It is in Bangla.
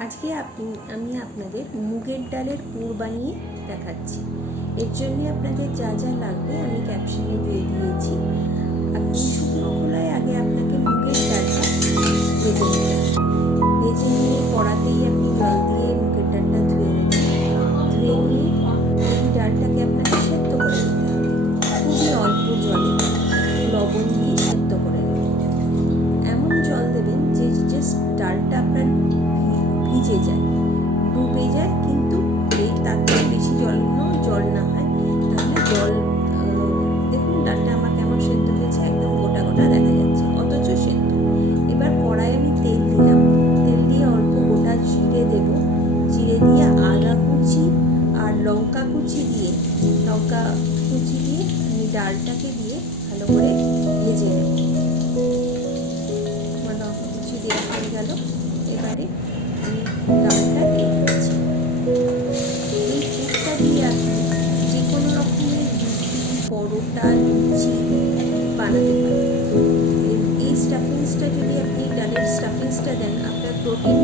আজকে আমি আপনাদের মুগের ডালের পুর বানিয়ে দেখাচ্ছি। এর জন্য আপনাদের যা যা লাগবে আমি ক্যাপশনে দিয়ে দিয়েছি। আপনি শুকনো খোলায় আগে আপনাকে মুগের ডালটা ভেজে নেবেন। ভেজে নিয়ে কড়াতেই আপনি জল দিয়ে মুগের ডালটা ধুয়ে নেবেন। ধুয়ে নিয়ে এই ডালটাকে আপনাকে সেদ্ধ করে নিতে হবে। খুবই অল্প জলে লবণ দিয়ে সেদ্ধ করে নেবেন। এমন জল দেবেন যে জাস্ট ডালটা আপনার ভিজে যায়, ডুবে যায়, কিন্তু তার থেকে বেশি জল না হয়। তাহলে দেখুন ডালটা আমার কেমন সেদ্ধ হয়েছে, একদম গোটা গোটা দেখা যাচ্ছে, অথচ সেদ্ধ। এবার কড়াই আমি তেল দিলাম। তেল দিয়ে অল্প গোটা জিরে দেব। জিরে দিয়ে আদা কুচি আর লঙ্কা কুচি দিয়ে আমি ডালটাকে দিয়ে ভালো করে ভেজে নেব। আমার লঙ্কা কুচি দেওয়া হয়ে গেল। এবারে আমি ডালটা দিয়ে দিচ্ছি। এই পুরটা দিয়ে আপনি যে কোনো রকমের রুটি, পরোটা, লুচি বানাতে পারেন। এই স্টাফিংসটা যদি আপনি ডালের স্টাফিংসটা দেন, আপনার প্রোটিন